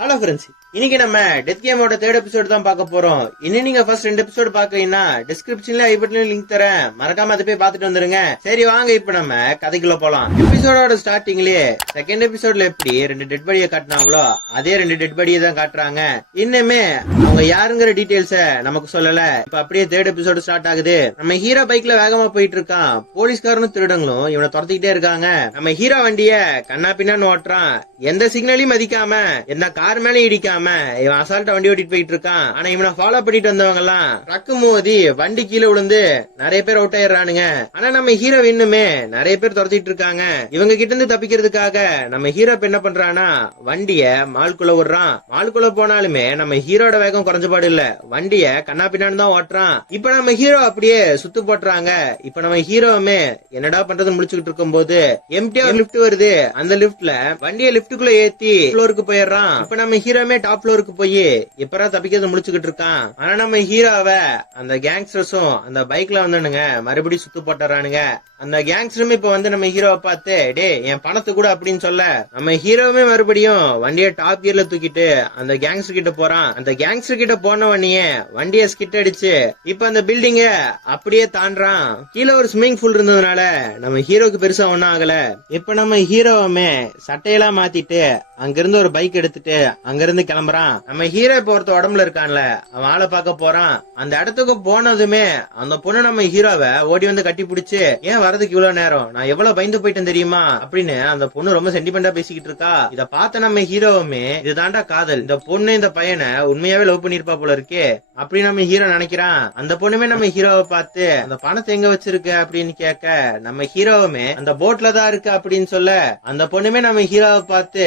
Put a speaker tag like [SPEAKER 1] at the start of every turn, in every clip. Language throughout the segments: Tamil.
[SPEAKER 1] ஹலோ ஃப்ரெண்ட்ஸ் இன்னைக்கு நம்ம டெத் கேமோட தேர்ட் எபிசோடு தான் பார்க்க போறோம். இன்னும் நீங்க ஃபர்ஸ்ட் ரெண்டு எபிசோடு பாக்கலீங்கன்னா டிஸ்கிரிப்ஷன்ல ஐ பட்டன்ல லிங்க் தரேன். மறக்காம அதை போய் பார்த்துட்டு வந்துருங்க. சரி வாங்க இப்ப நம்ம கதைக்குள்ள போலாம். எபிசோடோட ஸ்டார்டிங்லயே செகண்ட் எபிசோட்ல எப்படி ரெண்டு டெட் பாடியை காட்டினாங்களோ அதே ரெண்டு டெட் பாடியை தான் காட்டுறாங்க. இன்னுமே அவங்க யாருங்கிற டீடைல்ஸ நமக்கு சொல்லல. இப்ப அப்படியே தேர்ட் எபிசோடு ஸ்டார்ட் ஆகுது. நம்ம ஹீரோ பைக்ல வேகமா போயிட்டு இருக்கான். போலீஸ்காரனும் திருடங்களும் இவனை துரத்திக்கிட்டே இருக்காங்க. நம்ம ஹீரோ வண்டிய கண்ணா பின்னான்னு ஓட்டுறான். எந்த சிக்னலையும் மதிக்காம எந்த கார் மேலயும் இடிக்காம இவன் அசால்ட்டா வண்டி ஓட்டிட்டு போயிட்டு இருக்கான். ஆனா இவனை ஃபாலோ பண்ணிட்டு வந்தவங்க எல்லாம் ட்ரக் மோதி வண்டி கீழே விழுந்து நிறைய பேர் அவுட் ஆயிடுறானுங்க. ஆனா நம்ம ஹீரோ இன்னுமே நிறைய பேர் துரத்திட்டு இருக்காங்க. இவங்க கிட்ட இருந்து தப்பிக்கிறதுக்காக நம்ம ஹீரோ என்ன பண்றானா வண்டிய மால்குள்ள விடுறான். மால்குள்ள போனாலுமே நம்ம ஹீரோட வேகம் குறைஞ்சபாடு இல்ல. வண்டிய கண்ணா பின்னான்னு தான் ஓட்டுறான். இப்ப நம்ம ஹீரோ அப்படியே சுத்து போட்டுறாங்க. இப்ப நம்ம ஹீரோவுமே என்னடா பண்றது முடிச்சுக்கிட்டு இருக்கும் போது எம்டியா லிப்ட் வருது. அந்த லிஃப்ட்ல வண்டிய லிஃப்ட்டுக்குள்ள ஏத்தி ஃப்ளோருக்கு போயிடுறான். இப்ப நம்ம ஹீரோமே டாப் ஃப்ளோருக்கு போய் எப்பரா தப்பிக்கிறது முடிச்சுக்கிட்டு இருக்கான்? ஆனா நம்ம ஹீரோவை அந்த கேங்ஸ்டர்ஸும் அந்த பைக்ல வந்தானுங்க மறுபடியும் சுத்து போட்டுறானுங்க அந்த கேங்ஸ்டருமே இப்ப வந்து நம்ம ஹீரோவை பார்த்து டே என் பணத்தை கூட அப்படின்னு சொல்ல நம்ம ஹீரோவுமே மறுபடியும் வண்டிய டாப் கியர்ல தூக்கிட்டு அந்த கேங்ஸ்டர் கிட்ட போறான். அந்த கேங்ஸ்டர் கிட்ட போன உடனே வண்டிய ஸ்கிட் அடிச்சு இப்ப அந்த பில்டிங்க அப்படியே தாண்டான் கீழே ஒரு ஸ்விம்மிங் பூல் இருந்ததுனால நம்ம ஹீரோக்கு பெருசா ஒன்னும் ஆகல. இப்ப நம்ம ஹீரோவுமே சட்டையெல்லாம் いて、அங்கிருந்து ஒரு பைக் எடுத்துட்டு அங்கிருந்து கிளம்புறான். நம்ம ஹீரோ இப்ப ஒருத்த உடம்புல இருக்கான்ல அவன் ஆளை பார்க்க போறான். அந்த இடத்துக்கு போனதுமே அந்த பொண்ணு நம்ம ஹீரோவை ஓடி வந்து கட்டி பிடிச்சு ஏன் வரதுக்கு இவ்வளவு நேரம்? நான் எவ்வளவு பயந்து போயிட்டேன் தெரியுமா? அப்படின்னு அந்த பொண்ணு ரொம்ப சென்டிமெண்டா பேசிக்கிட்டு இருக்கா. இத பார்த்த நம்ம ஹீரோவுமே இதுதான்டா காதல். இந்த பொண்ணு இந்த பையனை உண்மையாவே லவ் பண்ணிருப்பா போல இருக்கே. அப்படி நம்ம ஹீரோ நினைக்கிறான். அந்த பொண்ணுமே நம்ம ஹீரோவை பார்த்து அந்த பணத்தை எங்க வச்சிருக்க? அப்படின்னு கேட்க நம்ம ஹீரோவுமே அந்த போட்ல தான் இருக்கு அப்படின்னு சொல்ல அந்த பொண்ணுமே நம்ம ஹீரோவை பார்த்து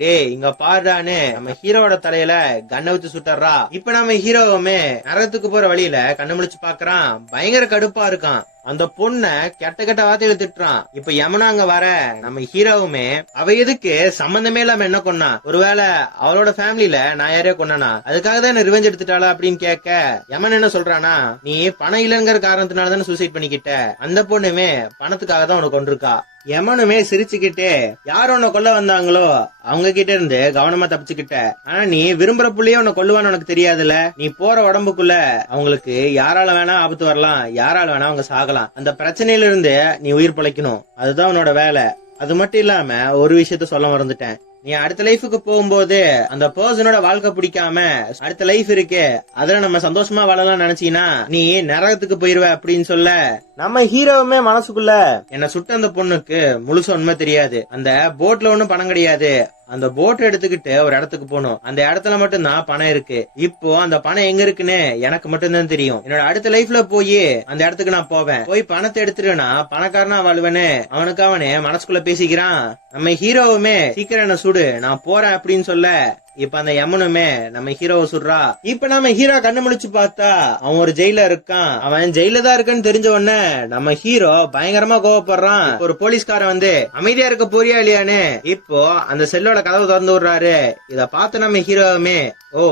[SPEAKER 1] டேய் இங்க பாடுறான்னு நம்ம ஹீரோவோட தலையில கண்ணை வச்சு சுட்டுறா. இப்ப நம்ம ஹீரோவுமே நரகத்துக்கு போற வழியில கண்ணு முழிச்சு பாக்குறான். பயங்கர கடுப்பா இருக்கான். அந்த பொண்ண கெட்ட கெட்ட வார்த்தையில திட்டுறான். இப்ப யமுனா அங்க வர நம்ம ஹீரோவுமே அவ எதுக்கு சம்பந்தமே இல்லாம என்ன கொன்னா? ஒருவேளை அவளோட ஃபேமிலில நான் யாரையோ கொன்னனா? அதுக்காக தான் என்ன ரிவெஞ்ச் எடுத்துட்டாளா அப்படின்னு கேட்க யமன் என்ன சொல்றானா நீ பணம் இல்லைங்கிற காரணத்தினால தானே சூசைட் பண்ணிக்கிட்ட. அந்த பொண்ணுமே பணத்துக்காக தான் உனக்கு கொண்டிருக்கா. யமனுமே சிரிச்சுக்கிட்டே யார் உன்னை கொல்ல வந்தாங்களோ அவங்க கிட்ட இருந்து கவனமா தப்பிச்சுக்கிட்ட. ஆனா நீ விரும்புற புள்ளையே உன்னை கொல்லுவான்னு உனக்கு தெரியாதுல்ல? நீ போற உடம்புக்குள்ள அவங்களுக்கு யாரால வேணா ஆபத்து வரலாம் யாரால வேணா அவங்க சாகலாம். அந்த பிரச்சனையில இருந்து நீ உயிர் பிழைக்கணும். அதுதான் உன்னோட வேலை. அது மட்டும் இல்லாம ஒரு விஷயத்த சொல்ல மறந்துட்டேன். நீ அடுத்த லைஃபுக்கு போகும்போது அந்த பர்சனோட வாழ்க்கை பிடிக்காம அடுத்த லைஃப் இருக்கு அதுல நம்ம சந்தோஷமா வாழலாம் நினைச்சீனா நீ நரகத்துக்கு போயிருவ அப்படின்னு சொல்ல நம்ம ஹீரோவுமே மனசுக்குள்ள என்ன சுட்ட அந்த பொண்ணுக்கு முழுசு உண்மை தெரியாது. அந்த போட்ல ஒண்ணும் பணம் கிடையாது. அந்த போட் எடுத்துக்கிட்டு ஒரு இடத்துக்கு போகணும் அந்த இடத்துல மட்டும் தான் பணம் இருக்கு. இப்போ அந்த பணம் எங்க இருக்குன்னு எனக்கு மட்டும்தான் தெரியும். என்னோட அடுத்த லைஃப்ல போய் அந்த இடத்துக்கு நான் போவேன். போய் பணத்தை எடுத்துட்டுனா பணக்காரனா வாழ்வேன்னு அவனுக்கு அவனே மனசுக்குள்ள பேசிக்கிறான். நம்ம ஹீரோவுமே சீக்கிரம் என்ன சுடு. நான் போறேன் அப்படின்னு சொல்ல இப்ப அந்த யமனுமே நம்ம ஹீரோவை சுடுறா. இப்ப நம்ம ஹீரோ கண்ணு முழிச்சு பார்த்தா அவன் ஒரு ஜெயில இருக்கான். அவன் ஜெயில தான் இருக்கான்னு தெரிஞ்ச உடனே நம்ம ஹீரோ பயங்கரமா கோவப்படுறான். ஒரு போலீஸ்காரன் வந்து அமைதியா இருக்க போறியா இல்லையான்னு? இப்போ அந்த செல்லோட கதவை திறந்து விடுறாரு. இத பார்த்து நம்ம ஹீரோவுமே ஓ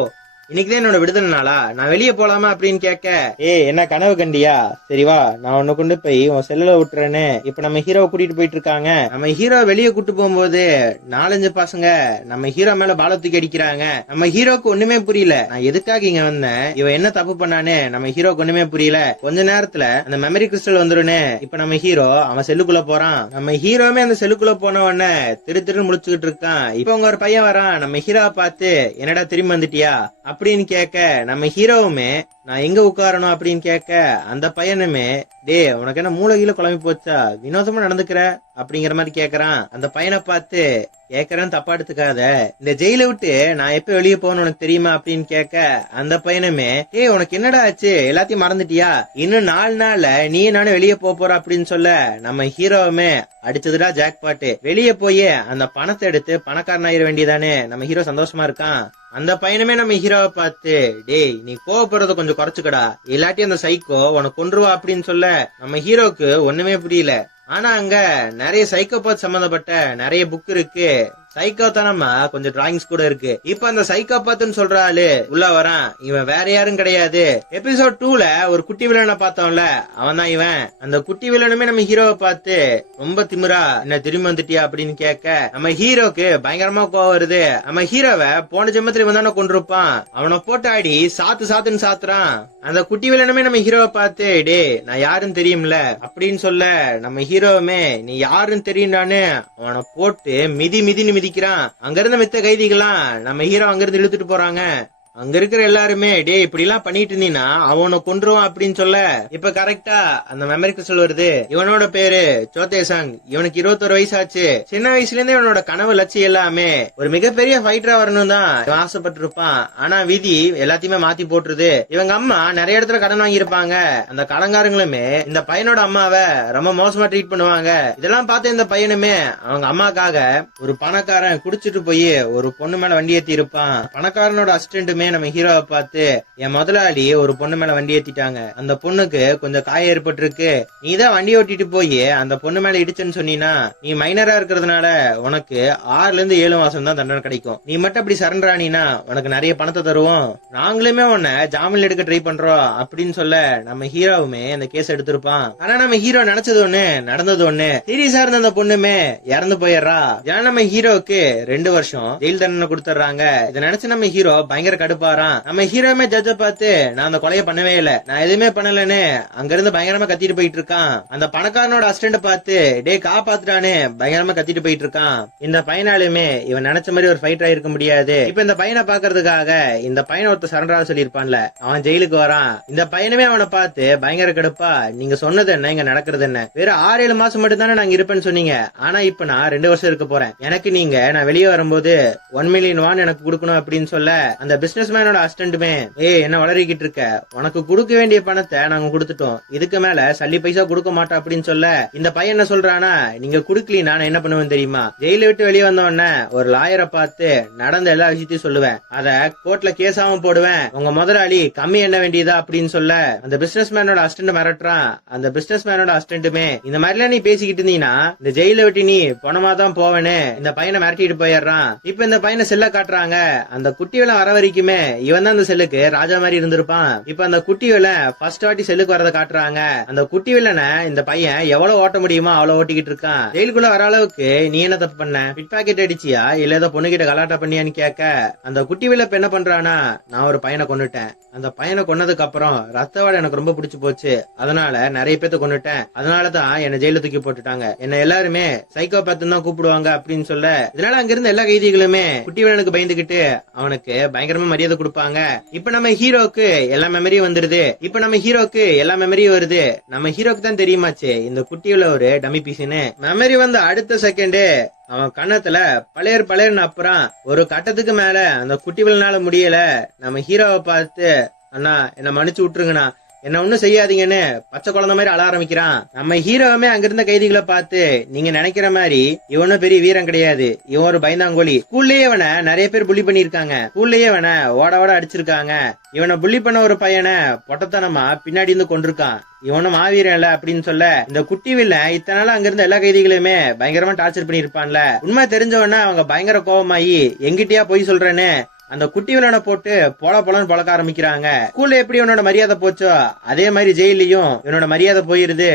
[SPEAKER 1] இன்னைக்குதான் என்னோட விடுதலை நாளா? நான் வெளியே போலாமா அப்படின்னு கேட்க ஏ என்ன கனவு கண்டியா? சரிவா நான் உன்னை கொண்டு போய் உன் செல்லுல விட்டுறேன்னு இப்ப நம்ம ஹீரோவை கூட்டிட்டு போயிட்டு இருக்காங்க. நம்ம ஹீரோ வெளியே கூட்டு போகும்போது நாலஞ்சு பசங்க நம்ம ஹீரோ மேல பால தூக்கி அடிக்கிறாங்க. நம்ம ஹீரோக்கு ஒண்ணுமே புரியல. நான் எதுக்காக இங்க வந்தேன்? இவன் என்ன தப்பு பண்ணானே நம்ம ஹீரோக்கு ஒண்ணுமே புரியல. கொஞ்ச நேரத்துல அந்த மெமரி கிறிஸ்டல் வந்துருன்னு இப்ப நம்ம ஹீரோ அவன் செல்லுக்குள்ள போறான். நம்ம ஹீரோமே அந்த செல்லுக்குள்ள போன உடனே திரு திரு முடிச்சுக்கிட்டு இருக்கான். இப்ப உங்க ஒரு பையன் வரான். நம்ம ஹீரோவை பார்த்து என்னடா திரும்பி வந்துட்டியா? அப்படின்னு கேட்க நம்ம ஹீரோவுமே நான் எங்க உட்காரணும் அப்படின்னு கேட்க அந்த பையனுமே டே உனக்கு என்ன மூலகில குழம்பி போச்சா? வினோதமா நடந்துக்கிற? அப்படிங்கிற மாதிரி கேக்குறான். அந்த பையனை பார்த்து கேக்குறேன் தப்பா எடுத்துக்காத. இந்த ஜெயில விட்டு நான் எப்ப வெளியே போகணும் உனக்கு தெரியுமா அப்படின்னு கேட்க அந்த பையனுமே ஏய் உனக்கு என்னடா ஆச்சு? எல்லாத்தையும் மறந்துட்டியா? இன்னும் நாலு நாள்ல நீ நானும் வெளியே போக போற அப்படின்னு சொல்ல நம்ம ஹீரோவுமே அடிச்சதுடா ஜாக் பாட்டு வெளியே போய் அந்த பணத்தை எடுத்து பணக்காரன் ஆயிர வேண்டியதானே? நம்ம ஹீரோ சந்தோஷமா இருக்கான். அந்த பையனுமே நம்ம ஹீரோவை பார்த்து டேய் நீ கோவப்படுறத கொஞ்சம் குறைச்சுக்கடா. இல்லாட்டி அந்த சைக்கோ உனக்கு கொன்றுவா அப்படின்னு சொல்ல நம்ம ஹீரோக்கு ஒண்ணுமே புரியல. ஆனா அங்க நிறைய சைக்கோபாத் சம்பந்தப்பட்ட நிறைய புக் இருக்கு. சைக்கோத்தனமா கொஞ்சம் டிராயிங்ஸ் கூட இருக்கு. இப்ப அந்த சைக்கோபாத்துன்னு சொல்ற ஆளு உள்ள வரான். இவன் வேற யாரும் கிடையாது. எபிசோட் டூல ஒரு குட்டி வில்லனை பார்த்தோம்ல. அவன் தான் இவன். அந்த குட்டி வில்லனுமே நம்ம ஹீரோவை பார்த்து ரொம்ப திமிரா என்ன திரும்பி வந்துட்டியா? அப்படின்னு கேட்க நம்ம ஹீரோக்கு பயங்கரமா கோவம் வருது. நம்ம ஹீரோவை போன ஜென்மத்துல இவன் தானே கொண்டிருப்பான் அவனை போட்டு ஆடி சாத்து சாத்துன்னு சாத்துறான். அந்த குட்டி வில்லனுமே நம்ம ஹீரோவை பார்த்து டே நான் யாருன்னு தெரியும்ல? அப்படின்னு சொல்ல நம்ம ஹீரோவுமே நீ யாருன்னு தெரியும்டான்னு அவனை போட்டு மிதி மிதி மிதிக்கிறான் அங்க இருந்த மித்த கைதிகளாம் நம்ம ஹீரோ அங்க இருந்து இழுத்துட்டு போறாங்க. அங்க இருக்கிற எல்லாருமே டே இப்படி எல்லாம் பண்ணிட்டு இருந்தீங்கன்னா அவனை கொன்றுவான் அப்படின்னு சொல்ல. இப்ப கரெக்டா அந்த மெமரி கிறிஸ்டல் வருது. இவனோட பேரு சோத்தேசாங் இவனுக்கு இருபத்தொரு வயசு ஆச்சு சின்ன வயசுல இருந்தே இவனோட கனவு லட்சியம் எல்லாமே. ஒரு மிகப்பெரிய ஃபைட்டரா வரணும் தான் இவன் ஆசைப்பட்டிருப்பான். ஆனா விதி எல்லாத்தையுமே மாத்தி போட்டுருது. இவங்க அம்மா நிறைய இடத்துல கடன் வாங்கியிருப்பாங்க. அந்த கடங்காரங்களுமே இந்த பையனோட அம்மாவை ரொம்ப மோசமா ட்ரீட் பண்ணுவாங்க. இதெல்லாம் பார்த்து இந்த பையனுமே அவங்க அம்மாக்காக ஒரு பணக்காரன் குடிச்சிட்டு போய் ஒரு பொண்ணு மேல வண்டி ஏத்தி இருப்பான். பணக்காரனோட அசிஸ்டன்ட்டுமே நம்ம ஹீரோவை பார்த்து என் முதலாளி ஒரு பொண்ணு மேல வண்டி ஏத்திட்டாங்க. அந்த பொண்ணுக்கு கொஞ்சம் காயம் ஏற்பட்டிருக்கு. நீ தான் வண்டி ஓட்டிட்டு போய் அந்த பொண்ணு மேல இடிச்சுன்னு சொன்னீனா நீ மைனரா இருக்கிறதுனால உனக்கு ஆறுல இருந்து ஏழு மாசம் தான் தண்டனை கிடைக்கும். நீ மட்டும் அப்படி சரண்டர் ஆனீனா உனக்கு நிறைய பணத்தை தருவோம். நாங்களுமே உன்னை ஜாமீன் எடுக்க ட்ரை பண்றோம் அப்படின்னு சொல்ல நம்ம ஹீரோவுமே அந்த கேஸ் எடுத்திருப்பான். ஆனா நம்ம ஹீரோ நினைச்சது ஒண்ணு நடந்தது ஒண்ணு. சீரியஸா இருந்த அந்த பொண்ணுமே இறந்து போயிடுறா. ஏன்னா நம்ம ஹீரோவுக்கு ரெண்டு வருஷம் ஜெயில் தண்டனை கொடுத்துறாங்க இதை நினைச்சு நம்ம ஹீரோ பயங்கர எடுப்பாராம் நம்ம ஹீரோமே ஜட்ஜ பார்த்து நான் அந்த கொலையை பண்ணவே இல்ல. நான் எதுவுமே பண்ணலன்னு அங்க இருந்து பயங்கரமா கத்திட்டு போயிட்டு இருக்கான். அந்த பணக்காரனோட அசிஸ்டன்ட் பார்த்து டே காப்பாத்துறானு பயங்கரமா கத்திட்டு போயிட்டு இருக்கான். இந்த பையனாலுமே இவன் நினைச்ச மாதிரி ஒரு ஃபைட்டரா இருக்க முடியாது. இப்ப இந்த பையனை பாக்குறதுக்காக இந்த பையன் ஒருத்தர் சரண்டரா சொல்லியிருப்பான்ல. அவன் ஜெயிலுக்கு வரான். இந்த பையனுமே அவனை பார்த்து பயங்கர கடுப்பா நீங்க சொன்னது என்ன? இங்க நடக்கிறது என்ன? வெறும் ஆறு ஏழு மாசம் மட்டும் தானே நாங்க இருப்பேன்னு சொன்னீங்க. ஆனா இப்ப நான் ரெண்டு வருஷம் இருக்க போறேன். எனக்கு நீங்க நான் வெளியே வரும்போது ஒன் மில்லியன் வான் எனக்கு கொடுக்கணும் அப்படின்னு சொல்ல அந்த பிசினஸ் மேனோட அசிஸ்டன்ட்டுமே ஏய் என்ன வளரிக்கிட்டு இருக்க? உனக்கு கொடுக்க வேண்டிய பணத்தை நாங்க கொடுத்துட்டோம். இதுக்கு மேல சல்லி பைசா கொடுக்க மாட்டோம் அப்படின்னு சொல்ல இந்த பையன் என்ன சொல்றானா நீங்க குடுக்கலீனா நான் என்ன பண்ணுவேன் தெரியுமா? ஜெயில விட்டு வெளியே வந்த உடனே ஒரு லாயரை பார்த்து நடந்த எல்லா விஷயத்தையும் சொல்லுவேன். அத கோர்ட்ல கேஸாவும் போடுவேன். உங்க முதலாளி கம்மி என்ன வேண்டியதா? அப்படின்னு சொல்ல அந்த பிசினஸ் மேனோட அசிஸ்டன்ட் மிரட்டுறான். அந்த பிசினஸ் மேனோட அசிஸ்டன்ட்டுமே இந்த மாதிரிலாம் நீ பேசிக்கிட்டு இருந்தீங்கன்னா இந்த ஜெயில விட்டு நீ பணமா தான் போவேன்னு இந்த பையனை மிரட்டிட்டு போயிடுறான். இப்ப இந்த பையனை செல்ல காட்டுறாங்க. அந்த குட்டி வர வரைக்குமே இவன் தான் அந்த செல்லுக்கு ராஜா மாதிரி இருந்திருப்பான். இப்ப அந்த குட்டி வேலை ஃபர்ஸ்ட் வாட்டி செல்லுக்கு வரத காட்டுறாங்க. அந்த குட்டி வில்லனை இந்த பையன் எவ்வளவு ஓட்ட முடியுமோ அவ்வளவு ஓட்டிக்கிட்டு இருக்கான். ஜெயிலுக்குள்ள வர அளவுக்கு நீ என்ன தப்பு பண்ண? பிட் பாக்கெட் அடிச்சியா? இல்ல ஏதோ பொண்ணுகிட்ட கலாட்டா பண்ணியான்னு கேட்க. அந்த குட்டி வேலை இப்ப என்ன பண்றானா நான் ஒரு பையனை கொன்னுட்டேன். அந்த பையனை கொன்னதுக்கு அப்புறம் ரத்த வாடை எனக்கு ரொம்ப பிடிச்சு போச்சு. அதனால நிறைய பேத்த கொண்டுட்டேன் அதனாலதான் என்ன ஜெயில தூக்கி போட்டுட்டாங்க. என்ன எல்லாருமே சைக்கோ தான் கூப்பிடுவாங்க அப்படின்னு சொல்ல இதனால அங்க இருந்த எல்லா கைதிகளுமே குட்டி வேலனுக்கு பயந்துகிட்டு அவனுக்கு பயங்கரமா மரியாதை கொடுப்பாங்க? இப்ப நம்ம ஹீரோக்கு எல்லா மெமரியும் வந்துருது. இப்ப நம்ம ஹீரோக்கு எல்லா மெமரியும் வருது. நம்ம ஹீரோக்கு தான் தெரியுமாச்சு? இந்த குட்டியில ஒரு டம்மி பீஸ்னு மெமரி வந்து அடுத்த செகண்ட் அவன் கண்ணத்துல பழையர் பழையர்னு அப்புறம் ஒரு கட்டத்துக்கு மேல அந்த குட்டிவலனால முடியல. நம்ம ஹீரோவை பார்த்து அண்ணா என்ன மன்னிச்சு விட்டுருங்கண்ணா. என்ன ஒண்ணும் செய்யாதீங்கன்னு பச்சை குழந்தை மாதிரி அழ ஆரம்பிக்கிறான். நம்ம ஹீரோவுமே அங்கிருந்த கைதிகளை பார்த்து நீங்க நினைக்கிற மாதிரி இவனும் பெரிய வீரம் கிடையாது. இவன் ஒரு பயந்தாங்கோலி ஸ்கூல்லயே இவனை நிறைய பேர் புள்ளி பண்ணிருக்காங்க ஸ்கூல்லயே இவனை ஓட ஓட அடிச்சிருக்காங்க. இவனை புள்ளி பண்ண ஒரு பையனை பொட்டத்தனமா பின்னாடி இருந்து கொண்டிருக்கான் இவனும் மாவீரன் இல்ல அப்படின்னு சொல்ல இந்த குட்டி வில்ல இத்தனை நாள் அங்க இருந்த எல்லா கைதிகளையுமே பயங்கரமா டார்ச்சர் பண்ணிருப்பான்ல உண்மை தெரிஞ்சவன அவங்க பயங்கர கோபமாயி எங்கிட்டயா போய் சொல்றேன்னு அந்த குட்டி வில்லனை போட்டு பொல பொலன்னு பழக்க ஆரம்பிக்கிறாங்க. ஸ்கூல்ல எப்படி உன்னோட மரியாதை போச்சோ அதே மாதிரி ஜெயிலையும் இவனோட மரியாதை போயிருது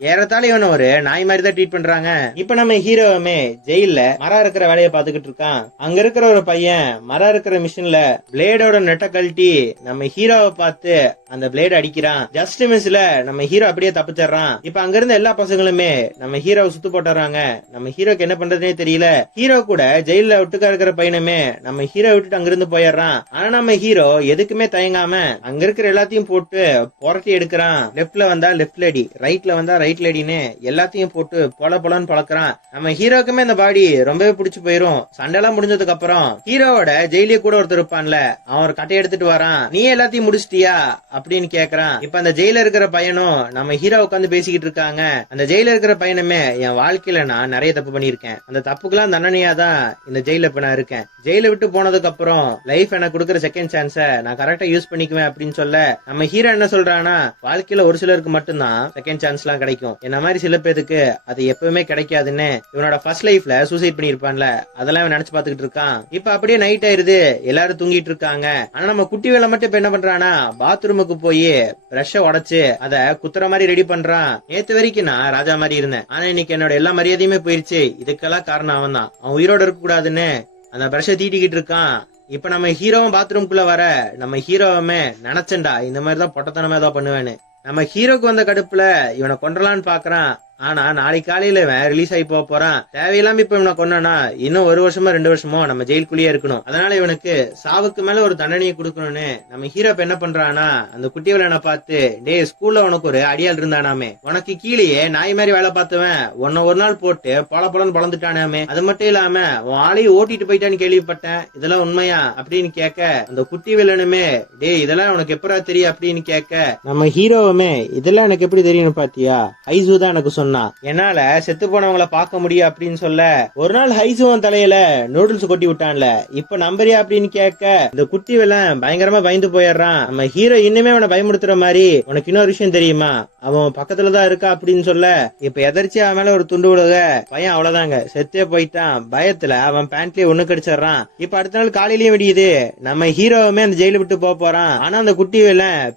[SPEAKER 1] ஏறத்தாழ இவனை ஒரு நாய் மாதிரி தான் ட்ரீட் பண்றாங்க. இப்ப நம்ம ஹீரோவுமே ஜெயில்ல மரம் இருக்கிற வேலையை பாத்துக்கிட்டு இருக்கான். அங்க இருக்கிற ஒரு பையன் மரம் இருக்கிற மிஷின்ல பிளேடோட நெட்டை கழட்டி நம்ம ஹீரோவை பார்த்து அந்த பிளேட் அடிக்கிறான். ஜஸ்ட் மிஸ்ல நம்ம ஹீரோ அப்படியே தப்பிச்சிடுறான். இப்ப அங்க இருந்த எல்லா பசங்களுமே நம்ம ஹீரோவை சுத்து போட்டுறாங்க நம்ம ஹீரோக்கு என்ன பண்றதுனே தெரியல. ஹீரோ கூட ஜெயில ஒட்டுக்கா இருக்கிற பையனுமே நம்ம ஹீரோ விட்டுட்டு அங்கிருந்து போயிடுறான். ஆனா நம்ம ஹீரோ எதுக்குமே தயங்காம அங்க இருக்கிற எல்லாத்தையும் போட்டு புரட்டி எடுக்கிறான். லெப்ட்ல வந்தா லெப்ட் அடி ரைட்ல வந்தா ரைட் லேடின்னு எல்லாத்தையும் போட்டு பொல பொலன்னு பழக்கிறான். நம்ம ஹீரோக்குமே இந்த பாடி ரொம்பவே பிடிச்சு போயிரும். சண்டை எல்லாம் முடிஞ்சதுக்கு அப்புறம் ஹீரோவோட ஜெயிலே கூட ஒருத்தர் இருப்பான்ல அவன் ஒரு கட்டை எடுத்துட்டு வரான். நீ எல்லாத்தையும் முடிச்சிட்டியா? அப்படின்னு கேக்குறான். இப்ப அந்த ஜெயில இருக்கிற பையனும் நம்ம ஹீரோ உட்காந்து பேசிக்கிட்டு இருக்காங்க. அந்த ஜெயில இருக்கிற பையனுமே என் வாழ்க்கையில நான் நிறைய தப்பு பண்ணிருக்கேன் அந்த தப்புக்கெல்லாம் தண்டனையா தான் இந்த ஜெயில இப்ப நான் இருக்கேன். ஜெயில விட்டு போனதுக்கு அப்புறம் லைஃப் எனக்கு கொடுக்குற செகண்ட் சான்ஸ நான் கரெக்டா யூஸ் பண்ணிக்குவேன் அப்படின்னு சொல்ல நம்ம ஹீரோ என்ன சொல்றானா வாழ்க்கையில ஒரு சிலருக்கு மட்டும்தான் செகண்ட் சான்ஸ் எல்லாம் கிடைக்கும். கிடைக்கும் என்ன மாதிரி சில பேருக்கு அது எப்பவுமே கிடைக்காதுன்னு இவனோட ஃபர்ஸ்ட் லைஃப்ல சூசைட் பண்ணிருப்பான்ல அதெல்லாம் இவன் நினைச்சு பாத்துக்கிட்டு இருக்கான். இப்ப அப்படியே நைட் ஆயிருது எல்லாரும் தூங்கிட்டு இருக்காங்க. ஆனா நம்ம குட்டி வேலை மட்டும் இப்ப என்ன பண்றானா பாத்ரூமுக்கு போய் பிரஷ உடைச்சு அத குத்துற மாதிரி ரெடி பண்றான். நேத்து வரைக்கும் நான் ராஜா மாதிரி இருந்தேன். ஆனா இன்னைக்கு என்னோட எல்லா மரியாதையுமே போயிருச்சு. இதுக்கெல்லாம் காரணம் அவன் தான் அவன் உயிரோட இருக்க கூடாதுன்னு அந்த பிரஷ தீட்டிக்கிட்டு இருக்கான். இப்ப நம்ம ஹீரோவும் பாத்ரூம்குள்ள வர நம்ம ஹீரோவுமே நினைச்சேன்டா இந்த மாதிரிதான் பொட்டத்தனமே ஏதோ பண்ணுவேன்னு. நம்ம ஹீரோக்கு வந்த கடுப்புல இவனை கொண்டலான்னு பாக்குறான் ஆனா நாளைக்கு காலையில இவன் ரிலீஸ் ஆகி போக போறான். தேவையில்லாம இப்ப இவனை கொண்டானா இன்னும் ஒரு வருஷமோ ரெண்டு வருஷமோ நம்ம ஜெயிலுக்குள்ளேயே இருக்கணும். அதனால இவனுக்கு சாவுக்கு மேல ஒரு தண்டனையை கொடுக்கணும்னு நம்ம ஹீரோ என்ன பண்றானா அந்த குட்டி விளையாட பார்த்து டே ஸ்கூல்ல உனக்கு ஒரு அடியாள் இருந்தானாமே. உனக்கு கீழேயே நாய் மாதிரி வேலை பார்த்தவன் உன்ன ஒரு நாள் போட்டு பல பலன்னு பழந்துட்டானாமே அது மட்டும் இல்லாம உன் ஆளையும் ஓட்டிட்டு போயிட்டான்னு கேள்விப்பட்டேன். இதெல்லாம் உண்மையா? அப்படின்னு கேட்க அந்த குட்டி வில்லனுமே டே இதெல்லாம் உனக்கு எப்படா தெரியும்? அப்படின்னு கேட்க நம்ம ஹீரோவுமே இதெல்லாம் எனக்கு எப்படி தெரியும்னு பாத்தியா ஐசு தான் எனக்கு சொன்னா என்னால செத்து போனவங்களை பார்க்க முடியும் அப்படின்னு சொல்ல ஒரு நாள் ஹைசுவன் தலையில நூடுல்ஸ் கொட்டி விட்டான்ல. இப்ப நம்பரியா அப்படின்னு கேட்க இந்த குட்டி வில்லன் பயங்கரமா பயந்து போயிடுறான். நம்ம ஹீரோ இன்னுமே அவனை பயமுடுத்துற மாதிரி உனக்கு இன்னொரு விஷயம் தெரியுமா? அவன் பக்கத்துல தான் இருக்கா அப்படின்னு சொல்ல இப்ப எதர்ச்சி அவன் மேல ஒரு துண்டு விழுக? பையன் அவ்வளவுதாங்க. செத்தே போயிட்டான். பயத்துல அவன் பேண்ட்லயே ஒண்ணு கடிச்சிடுறான். இப்ப அடுத்த நாள் காலையிலயும் விடியுது. நம்ம ஹீரோவுமே அந்த ஜெயில விட்டு போக போறான். ஆனா அந்த குட்டி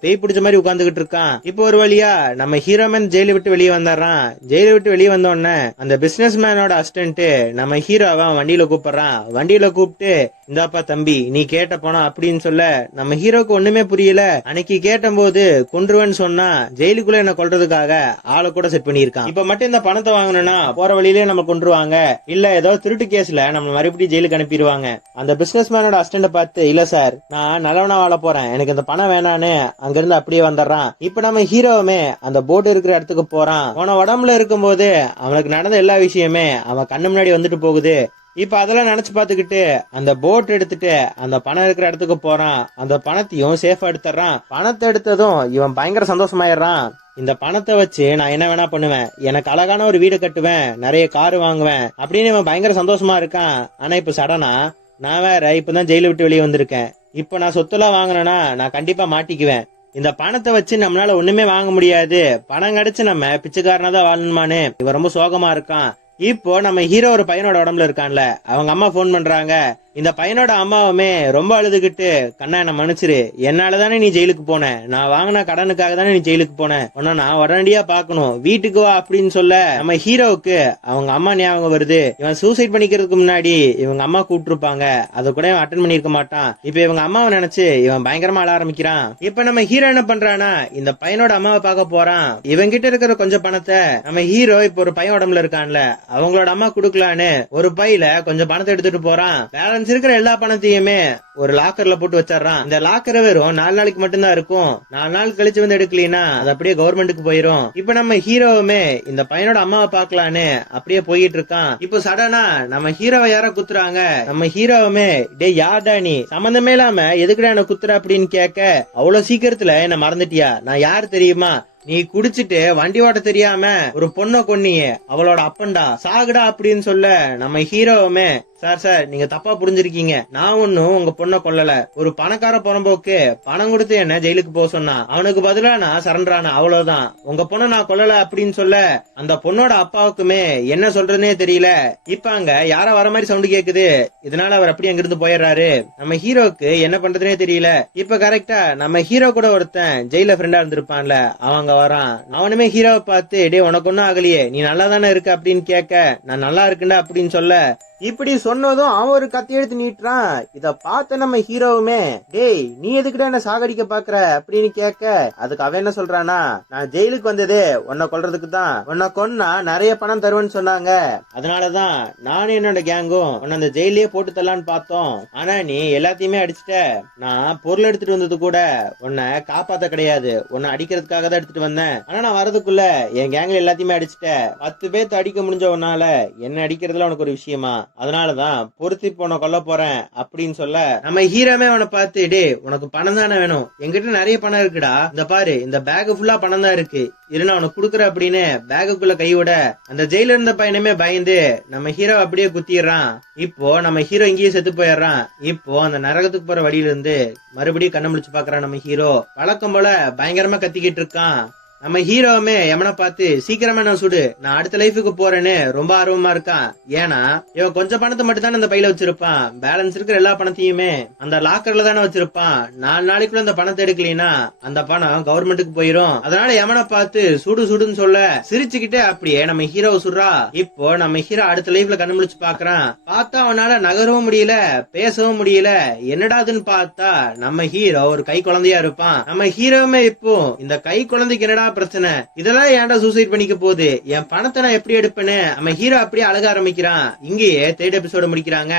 [SPEAKER 1] பேய் பிடிச்ச மாதிரி உட்காந்துகிட்டு இருக்கான். இப்போ ஒரு வழியா நம்ம ஹீரோமே அந்த ஜெயில விட்டு வெளியே வந்துடுறான். ஜெயில விட்டு வெளியே வந்த உடனே அந்த பிசினஸ் மேனோட அசிஸ்டன்ட் நம்ம ஹீரோவை வண்டியில கூப்பிடுறான். வண்டியில கூப்பிட்டு இந்தாப்பா தம்பி நீ கேட்ட போனா அப்படின்னு சொல்ல நம்ம ஹீரோக்கு ஒண்ணுமே புரியல. அன்னைக்கு கேட்டபோது கொன்றுவன் சொன்னா ஜெயிலுக்குள்ள என்ன கொள்றதுக்காக ஆளை கூட செட் பண்ணியிருக்கான். இப்ப மட்டும் இந்த பணத்தை வாங்கணும்னா போற வழியிலே நம்ம கொண்டுருவாங்க இல்ல ஏதோ திருட்டு கேஸ்ல நம்ம மறுபடியும் ஜெயிலுக்கு அனுப்பிடுவாங்க. அந்த பிசினஸ் மேனோட அசிஸ்டன்ட பார்த்து இல்ல சார் நான் நல்லவனா வாழ போறேன். எனக்கு இந்த பணம் வேணான்னு அங்கிருந்து அப்படியே வந்துடுறான். இப்ப நம்ம ஹீரோவுமே அந்த போட் இருக்கிற இடத்துக்கு போறான். உன உடம்புல இருக்கும்போது அவனுக்கு நடந்த எல்லா விஷயமே அவன் கண்ணு முன்னாடி வந்துட்டு போகுது. இப்ப அதெல்லாம் நினைச்சு பாத்துக்கிட்டு அந்த போட் எடுத்துட்டு அந்த பணம் இருக்கிற இடத்துக்கு போறான். அந்த பணத்தையும் சேஃபா எடுத்துறான் பணத்தை எடுத்ததும் இவன் பயங்கர சந்தோஷமாயிடுறான். இந்த பணத்தை வச்சு நான் என்ன வேணா பண்ணுவேன். எனக்கு அழகான ஒரு வீடு கட்டுவேன். நிறைய கார் வாங்குவேன். அப்படின்னு இவன் பயங்கர சந்தோஷமா இருக்கான். ஆனா இப்ப சடனா நான் வேற இப்பதான் ஜெயில விட்டு வெளியே வந்திருக்கேன். இப்ப நான் சொத்துலாம் வாங்கினேன்னா நான் கண்டிப்பா மாட்டிக்குவேன். இந்த பணத்தை வச்சு நம்மளால ஒண்ணுமே வாங்க முடியாது. பணம் கிடைச்சு நம்ம பிச்சைக்காரனா தான் வாழணுமானு இவன் ரொம்ப சோகமா இருக்கான். இப்போ நம்ம ஹீரோ ஒரு பையனோட உடம்புல இருக்கான்ல அவங்க அம்மா ஃபோன் பண்றாங்க இந்த பையனோட அம்மாவுமே ரொம்ப அழுதுகிட்டு கண்ணா என்ன மன்னிச்சிரு. என்னால தானே நீ ஜெயிலுக்கு போன? நான் வாங்கின கடனுக்காக தானே நீ ஜெயிலுக்கு போன? உன்னை நான் உடனடியா பாக்கணும் வீட்டுக்கு வா அப்படின்னு சொல்ல நம்ம ஹீரோவுக்கு அவங்க அம்மா ஞாபகம் வருது. இவன் சூசைட் பண்ணிக்கிறதுக்கு முன்னாடி இவங்க அம்மா கூப்பிட்டுருப்பாங்க. அதை கூட இவன் அட்டன் பண்ணிருக்க மாட்டான். இப்ப இவங்க அம்மாவை நினைச்சு இவன் பயங்கரமா அழ ஆரம்பிக்கிறான். இப்ப நம்ம ஹீரோ என்ன பண்றானா இந்த பையனோட அம்மாவை பார்க்க போறான். இவன் கிட்ட இருக்கிற கொஞ்சம் பணத்தை நம்ம ஹீரோ இப்ப ஒரு பையன் உடம்புல இருக்கான்ல அவங்களோட அம்மா குடுக்கலான்னு ஒரு பையில கொஞ்சம் பணத்தை எடுத்துட்டு போறான். பேலன்ஸ் இருக்கிற எல்லா பணத்தையுமே ஒரு லாக்கர்ல போட்டு வச்சிடறான். இந்த லாக்கர் வெறும் நாலு நாளைக்கு மட்டும்தான் இருக்கும். நாலு நாள் கழிச்சு வந்து எடுக்கலனா அது அப்படியே கவர்மெண்ட்டுக்கு போயிரும். இப்ப நம்ம ஹீரோவுமே இந்த பையனோட அம்மாவை பார்க்கலான்னு அப்படியே போயிட்டு இருக்கான். இப்போ சடனா நம்ம ஹீரோவை யார குத்துறாங்க. நம்ம ஹீரோவுமே டே யார்டா நீ? சம்பந்தமே இல்லாம எதுக்குடா என்ன குத்துற? அப்படின்னு கேட்க அவ்வளவு சீக்கிரத்துல என்ன மறந்துட்டியா? நான் யார் தெரியுமா? நீ குடிச்சிட்டு வண்டி ஓட்ட தெரியாம ஒரு பொண்ணை கொன்னியே. அவளோட அப்பன்டா. சாகுடா அப்படின்னு சொல்ல நம்ம ஹீரோவுமே சார் சார் நீங்க தப்பா புரிஞ்சிருக்கீங்க. நான் ஒன்னும் உங்க பொண்ணை கொல்லல. ஒரு பணக்கார புறம்போக்கு பணம் கொடுத்து என்ன ஜெயிலுக்கு போக சொன்னா. அவனுக்கு பதிலா நான் சரண்டரான அவ்வளவுதான். உங்க பொண்ணை நான் கொல்லல அப்படின்னு சொல்ல அந்த பொண்ணோட அப்பாவுக்குமே என்ன சொல்றதுனே தெரியல. இப்ப அங்க யாரோ வர மாதிரி சவுண்ட் கேக்குது. இதனால அவர் அப்படி அங்கிருந்து போயிடுறாரு. நம்ம ஹீரோக்கு என்ன பண்றதுனே தெரியல. இப்ப கரெக்டா நம்ம ஹீரோ கூட ஒருத்தன் ஜெயில ஃப்ரெண்டா இருந்திருப்பான்ல. அவங்க அங்க வரான். அவனுமே ஹீரோவை பார்த்து டே உனக்கு ஒன்னும் ஆகலையே. நீ நல்லா தானே இருக்க? அப்படின்னு கேட்க நான் நல்லா இருக்குண்டா அப்படின்னு சொல்ல இப்படி சொன்னதும் அவன் ஒரு கத்தி எடுத்து நீட்டுறான். இத பார்த்த நம்ம ஹீரோவுமே டேய் நீ எதுக்குடா என்ன சாகடிக்க பாக்குற அப்படின்னு கேட்க அதுக்கு அவன் என்ன சொல்றானா நான் ஜெயிலுக்கு வந்ததே உன்னை கொல்றதுக்கு தான். உன்னை கொன்னா நிறைய பணம் தருவேன்னு சொன்னாங்க. அதனாலதான் நானும் என்னோட கேங்கும் உன்னை அந்த ஜெயிலே போட்டு தரலான்னு பார்த்தோம். ஆனா நீ எல்லாத்தையுமே அடிச்சிட்ட. நான் பொருள் எடுத்துட்டு வந்தது கூட உன்னை காப்பாத்த கிடையாது. உன்னை அடிக்கிறதுக்காக தான் எடுத்துட்டு வந்தேன். ஆனா நான் வரதுக்குள்ள என் கேங்ல எல்லாத்தையுமே அடிச்சிட்ட. பத்து பேர்த்து அடிக்க முடிஞ்ச உன்னால என்ன அடிக்கிறதுல உனக்கு ஒரு விஷயமா? அதனாலதான் பொருத்தி போன கொல்ல போறேன் அப்படின்னு சொல்ல நம்ம ஹீரோமே அவனை பார்த்து டே உனக்கு பணம் தானே வேணும்? என்கிட்ட நிறைய பணம் இருக்குடா. இந்த பாரு இந்த பேக் ஃபுல்லா பணம் தான் இருக்கு. இரு உனக்கு குடுக்குற அப்படின்னு பேகுக்குள்ள கைவிட அந்த ஜெயில இருந்த பையனுமே பயந்து நம்ம ஹீரோ அப்படியே குத்திடுறான். இப்போ நம்ம ஹீரோ இங்கேயே செத்து போயிடுறான். இப்போ அந்த நரகத்துக்கு போற வழியில இருந்து மறுபடியும் கண்ணு முடிச்சு பாக்குறான் நம்ம ஹீரோ வழக்கம் போல பயங்கரமா கத்திக்கிட்டு இருக்கான். நம்ம ஹீரோவுமே எமனை பார்த்து சீக்கிரமா நான் சுடு நான் அடுத்த லைஃபுக்கு போறேன்னு ரொம்ப ஆர்வமா இருக்கான் ஏன்னா இவன் கொஞ்சம் பணத்தை மட்டும் தானே அந்த பையில வச்சிருப்பான். பேலன்ஸ் இருக்கிற எல்லா பணத்தையுமே அந்த லாக்கர்ல தானே வச்சிருப்பான். நாலு நாளைக்குள்ள அந்த பணத்தை எடுக்கலைன்னா அந்த பணம் கவர்மெண்ட்டுக்கு போயிரும். அதனால எமனை பார்த்து சுடு சுடுன்னு சொல்ல? சிரிச்சுக்கிட்டே அப்படியே நம்ம ஹீரோ சுடுறா. இப்போ நம்ம ஹீரோ அடுத்த லைஃப்ல கண்டுபிடிச்சு பாக்குறான் பார்த்தா அவனால நகரவும் முடியல பேசவும் முடியல. என்னடாதுன்னு பார்த்தா நம்ம ஹீரோ ஒரு கை குழந்தையா இருப்பான். நம்ம ஹீரோவுமே இப்போ இந்த கை குழந்தைக்கு என்னடா பிரச்சனை. இதெல்லாம் ஏன்டா சூசைட் பண்ணிக்க போகுது? என் பணத்தை நான் எப்படி எடுப்பேன்னு நம்ம ஹீரோ அப்படியே அழக ஆரம்பிக்கிறான். இங்கேயே தேர்ட் எபிசோடு முடிக்கிறாங்க.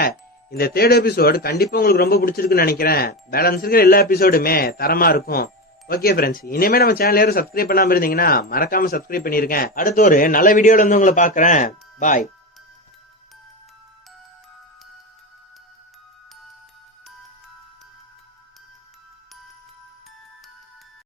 [SPEAKER 1] இந்த தேர்ட் எபிசோடு கண்டிப்பா உங்களுக்கு ரொம்ப பிடிச்சிருக்குன்னு நினைக்கிறேன். பேலன்ஸ் இருக்கிற எல்லா எபிசோடுமே தரமா இருக்கும். ஓகே ஃப்ரெண்ட்ஸ் இனிமே நம்ம சேனல் யாரும் சப்ஸ்கிரைப் பண்ணாம இருந்தீங்கன்னா மறக்காம சப்ஸ்கிரைப் பண்ணிருக்கேன் அடுத்த ஒரு நல்ல வீடியோல வந்து உங்களை பாக்குறேன் பாய்